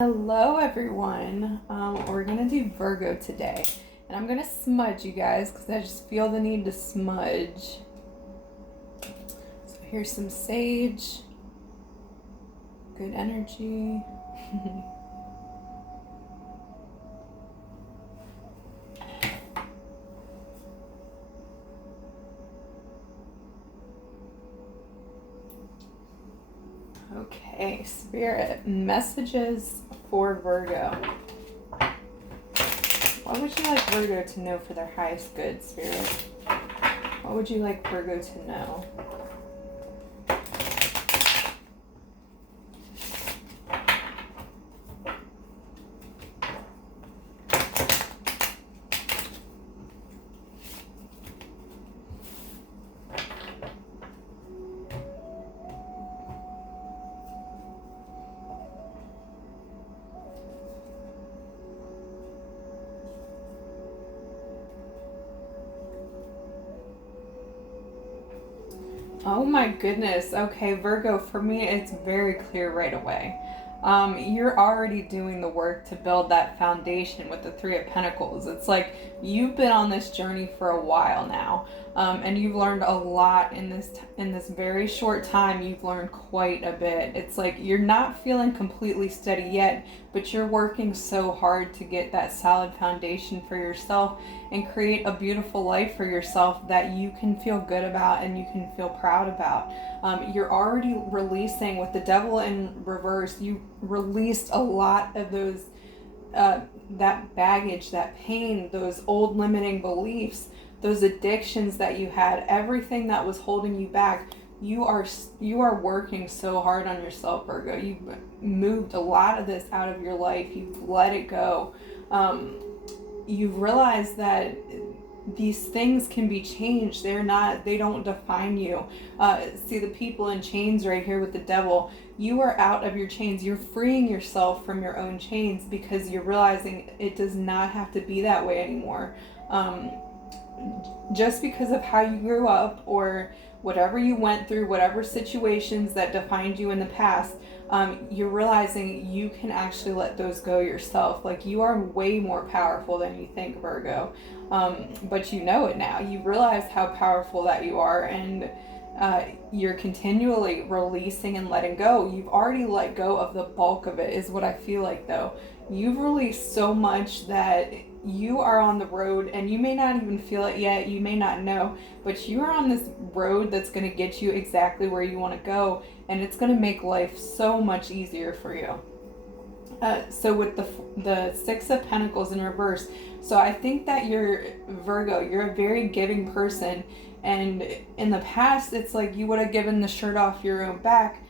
Hello everyone. We're gonna do Virgo today, and I'm gonna smudge you guys because I just feel the need to smudge. So here's some sage, good energy. Okay, Spirit, messages for Virgo. What would you like Virgo to know for their highest good, Spirit? What would you like Virgo to know? Oh my goodness. Okay, Virgo, for me, it's very clear right away. You're already doing the work to build that foundation with the Three of Pentacles. It's like you've been on this journey for a while now, and you've learned a lot in this very short time. You've learned quite a bit. It's like you're not feeling completely steady yet, but you're working so hard to get that solid foundation for yourself and create a beautiful life for yourself that you can feel good about and you can feel proud about. You're already releasing with the Devil in reverse. You released a lot of those that baggage, that pain, those old limiting beliefs, those addictions that you had, everything that was holding you back. You are working so hard on yourself, Virgo. You've moved a lot of this out of your life. You've let it go. You've realized that these things can be changed. They don't define you. See the people in chains right here with the Devil. You are out of your chains. You're freeing yourself from your own chains because you're realizing it does not have to be that way anymore. Just because of how you grew up or whatever you went through, whatever situations that defined you in the past, you're realizing you can actually let those go yourself. Like, you are way more powerful than you think, Virgo. But you know it now. You realize how powerful that you are, and you're continually releasing and letting go. You've already let go of the bulk of it, is what I feel like, though. You've released so much that you are on the road, and you may not even feel it yet. You may not know, but you are on this road that's going to get you exactly where you want to go, and it's going to make life so much easier for you. So with the Six of Pentacles in reverse, so I think that you're Virgo. You're a very giving person, and in the past, it's like you would have given the shirt off your own back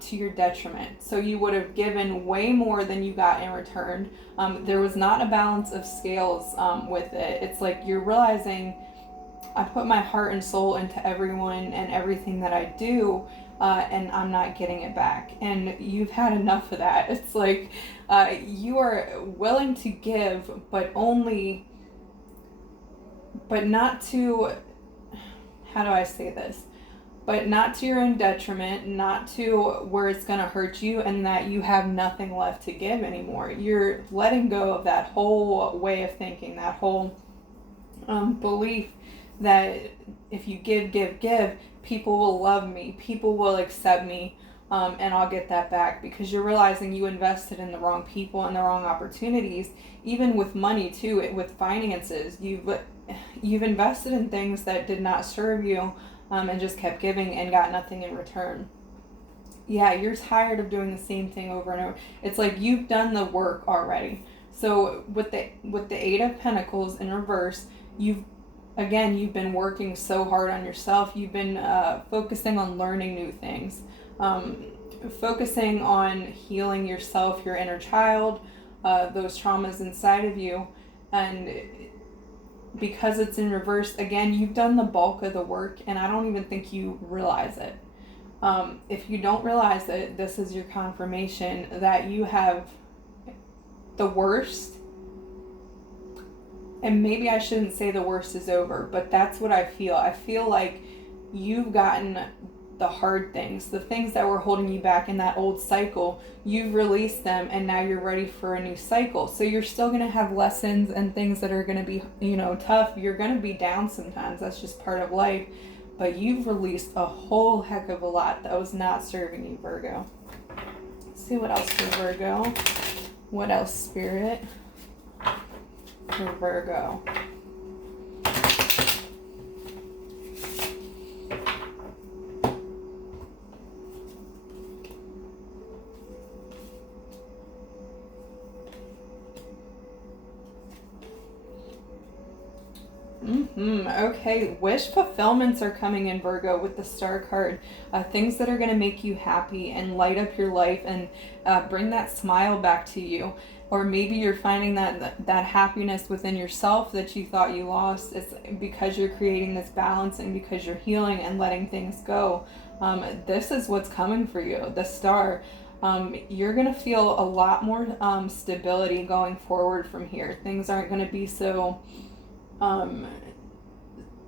to your detriment. So you would have given way more than you got in return. There was not a balance of scales with it. It's like you're realizing, I put my heart and soul into everyone and everything that I do, and I'm not getting it back. And you've had enough of that. It's like you are willing to give, but not to, how do I say this? But not to your own detriment, not to where it's going to hurt you and that you have nothing left to give anymore. You're letting go of that whole way of thinking, that whole belief that if you give, people will love me, people will accept me, and I'll get that back, because you're realizing you invested in the wrong people and the wrong opportunities, even with money too, with finances. You've invested in things that did not serve you, and just kept giving and got nothing in return. Yeah, you're tired of doing the same thing over and over. It's like you've done the work already. So with the Eight of Pentacles in reverse, you've been working so hard on yourself. You've been focusing on learning new things, focusing on healing yourself, your inner child, those traumas inside of you. And because it's in reverse, again, you've done the bulk of the work, and I don't even think you realize it. If you don't realize it, this is your confirmation that you have the worst. And maybe I shouldn't say the worst is over, but that's what I feel. I feel like you've gotten the hard things, the things that were holding you back in that old cycle. You've released them, and now you're ready for a new cycle. So you're still going to have lessons and things that are going to be, tough. You're going to be down sometimes. That's just part of life. But you've released a whole heck of a lot that was not serving you, Virgo. Let's see what else for Virgo. What else, Spirit, for Virgo? Okay, wish fulfillments are coming in, Virgo, with the Star card. Things that are going to make you happy and light up your life and bring that smile back to you. Or maybe you're finding that happiness within yourself that you thought you lost. It's because you're creating this balance and because you're healing and letting things go. This is what's coming for you, the Star. You're going to feel a lot more stability going forward from here. Things aren't going to be so...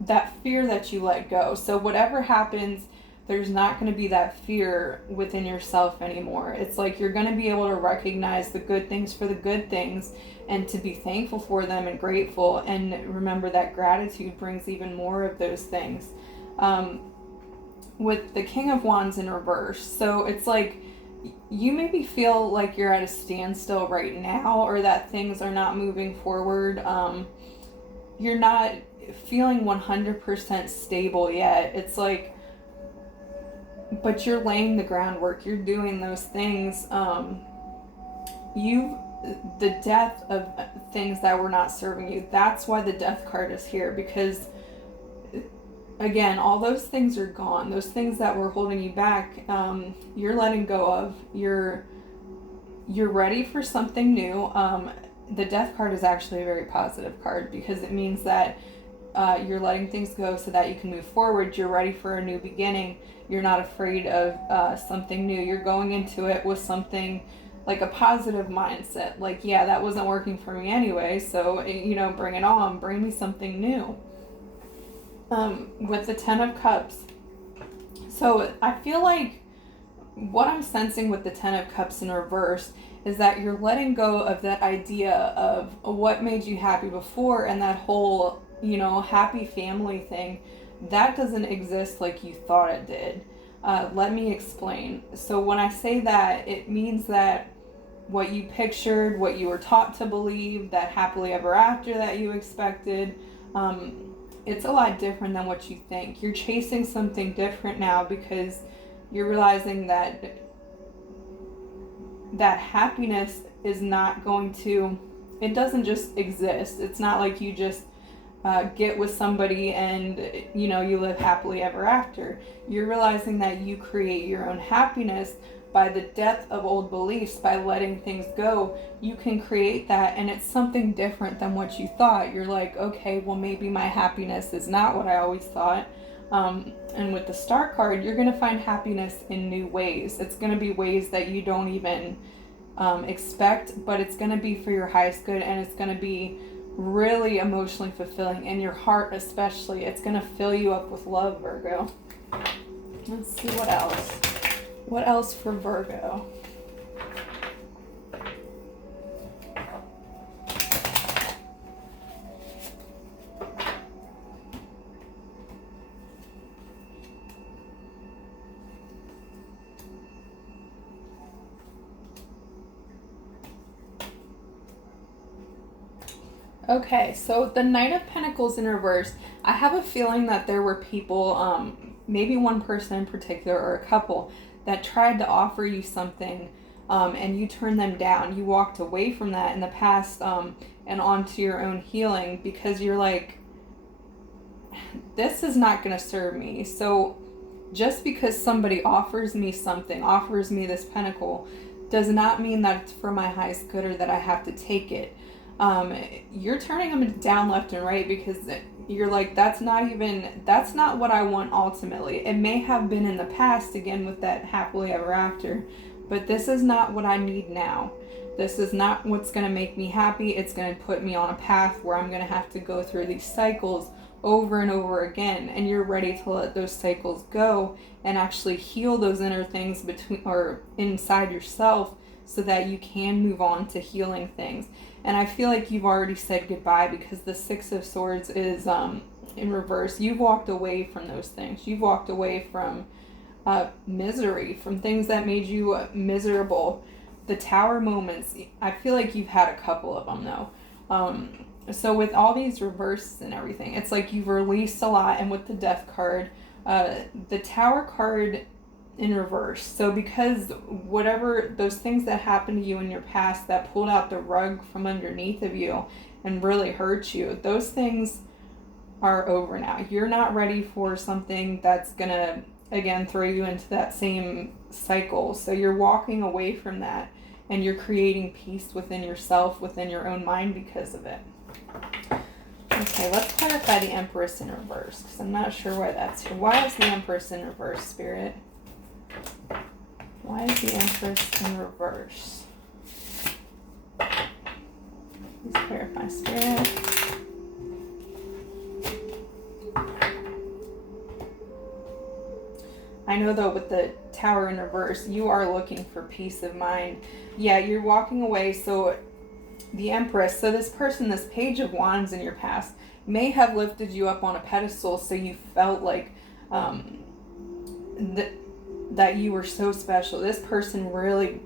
that fear that you let go. So whatever happens, there's not going to be that fear within yourself anymore. It's like you're going to be able to recognize the good things for the good things and to be thankful for them and grateful. And remember that gratitude brings even more of those things. With the King of Wands in reverse. So it's like you maybe feel like you're at a standstill right now, or that things are not moving forward. You're not feeling 100% stable yet. It's like, but you're laying the groundwork. You're doing those things. The death of things that were not serving you. That's why the Death card is here, because again, all those things are gone. Those things that were holding you back, you're letting go of. You're ready for something new. The Death card is actually a very positive card, because it means that you're letting things go so that you can move forward. You're ready for a new beginning. You're not afraid of something new. You're going into it with something like a positive mindset. Like, yeah, that wasn't working for me anyway, so, bring it on. Bring me something new. With the Ten of Cups. So I feel like what I'm sensing with the Ten of Cups in reverse is that you're letting go of that idea of what made you happy before, and that whole, happy family thing. That doesn't exist like you thought it did. Let me explain. So when I say that, it means that what you pictured, what you were taught to believe, that happily ever after that you expected, it's a lot different than what you think. You're chasing something different now, because you're realizing that happiness is not going to, it doesn't just exist. It's not like you just get with somebody and, you live happily ever after. You're realizing that you create your own happiness by the death of old beliefs, by letting things go. You can create that, and it's something different than what you thought. You're like, okay, well, maybe my happiness is not what I always thought. And with the Star card, you're going to find happiness in new ways. It's going to be ways that you don't even expect, but it's going to be for your highest good, and it's going to be really emotionally fulfilling, in your heart especially. It's going to fill you up with love, Virgo. Let's see what else. What else for Virgo? Okay, so the Knight of Pentacles in reverse, I have a feeling that there were people, maybe one person in particular or a couple, that tried to offer you something and you turned them down. You walked away from that in the past and onto your own healing, because you're like, this is not going to serve me. So just because somebody offers me something, offers me this pentacle, does not mean that it's for my highest good or that I have to take it. You're turning them down left and right, because you're like, that's not what I want ultimately. It may have been in the past, again, with that happily ever after, but this is not what I need now. This is not what's going to make me happy. It's going to put me on a path where I'm going to have to go through these cycles over and over again, and you're ready to let those cycles go and actually heal those inner things between or inside yourself, so that you can move on to healing things. And I feel like you've already said goodbye, because the Six of Swords is in reverse. You've walked away from those things. You've walked away from misery, from things that made you miserable. The Tower moments, I feel like you've had a couple of them though. So with all these reverses and everything, it's like you've released a lot. And with the Death card, the Tower card in reverse. So because whatever those things that happened to you in your past that pulled out the rug from underneath of you and really hurt you, those things are over now. You're not ready for something that's gonna again throw you into that same cycle. So you're walking away from that, and you're creating peace within yourself, within your own mind, because of it. Okay, let's clarify the Empress in reverse, because I'm not sure why that's here. Why is the Empress in reverse, Spirit? Why is the Empress in reverse? Please clarify, Spirit. I know though, with the Tower in reverse, you are looking for peace of mind. Yeah, you're walking away. So the Empress, so this person, this Page of Wands in your past, may have lifted you up on a pedestal, so you felt like that you were so special. This person really,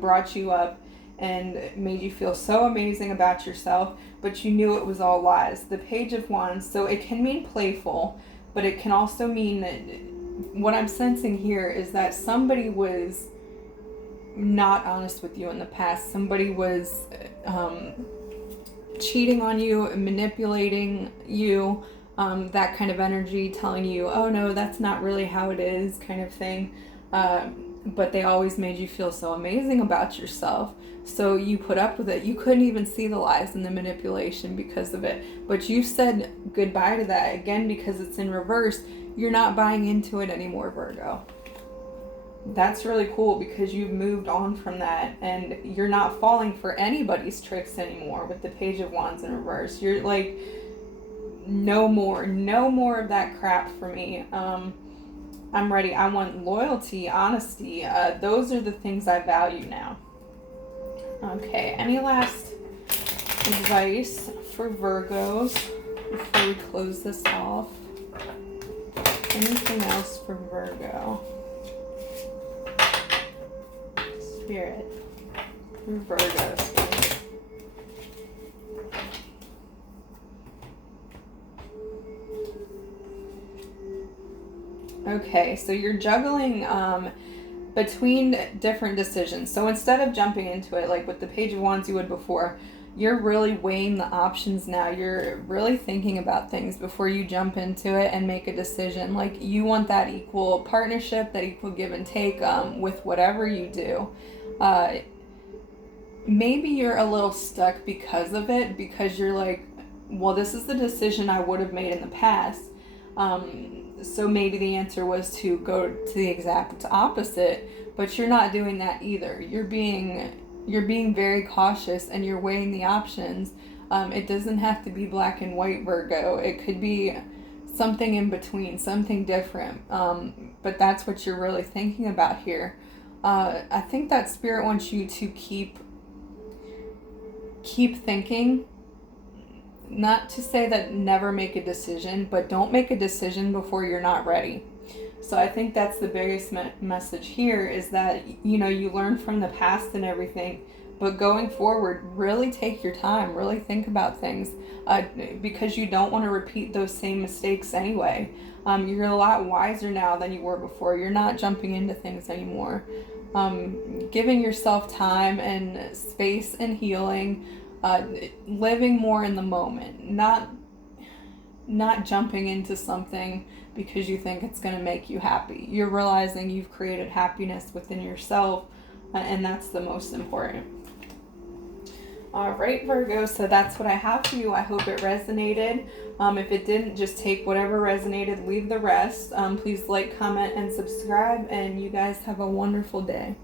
brought you up and made you feel so amazing about yourself, but you knew it was all lies. The Page of Wands, so it can mean playful, but it can also mean that what I'm sensing here is that somebody was not honest with you in the past. Somebody was cheating on you, manipulating you, that kind of energy, telling you, oh no, that's not really how it is, kind of thing. But they always made you feel so amazing about yourself. So you put up with it. You couldn't even see the lies and the manipulation because of it. But you said goodbye to that, again, because it's in reverse. You're not buying into it anymore, Virgo. That's really cool, because you've moved on from that, and you're not falling for anybody's tricks anymore with the Page of Wands in reverse. You're like, no more of that crap for me. I'm ready. I want loyalty, honesty. Those are the things I value now. Okay, any last advice for Virgos before we close this off? Anything else for Virgo? Spirit. For Virgo, Spirit. Okay, so you're juggling between different decisions. So instead of jumping into it like with the Page of Wands you would before, you're really weighing the options now. You're really thinking about things before you jump into it and make a decision. Like, you want that equal partnership, that equal give and take with whatever you do. Maybe you're a little stuck because of it, because you're like, well, this is the decision I would have made in the past. So maybe the answer was to go to the exact opposite, but you're not doing that either. You're being very cautious, and you're weighing the options. It doesn't have to be black and white, Virgo. It could be something in between, something different. But that's what you're really thinking about here. I think that Spirit wants you to keep thinking. Not to say that never make a decision, but don't make a decision before you're not ready. So I think that's the biggest message here, is that, you learn from the past and everything, but going forward, really take your time, really think about things, because you don't want to repeat those same mistakes anyway. You're a lot wiser now than you were before. You're not jumping into things anymore. Giving yourself time and space and healing, living more in the moment, not jumping into something because you think it's going to make you happy. You're realizing you've created happiness within yourself, and that's the most important. All right, Virgo, so that's what I have for you. I hope it resonated. If it didn't, just take whatever resonated, leave the rest. Please like, comment, and subscribe, and you guys have a wonderful day.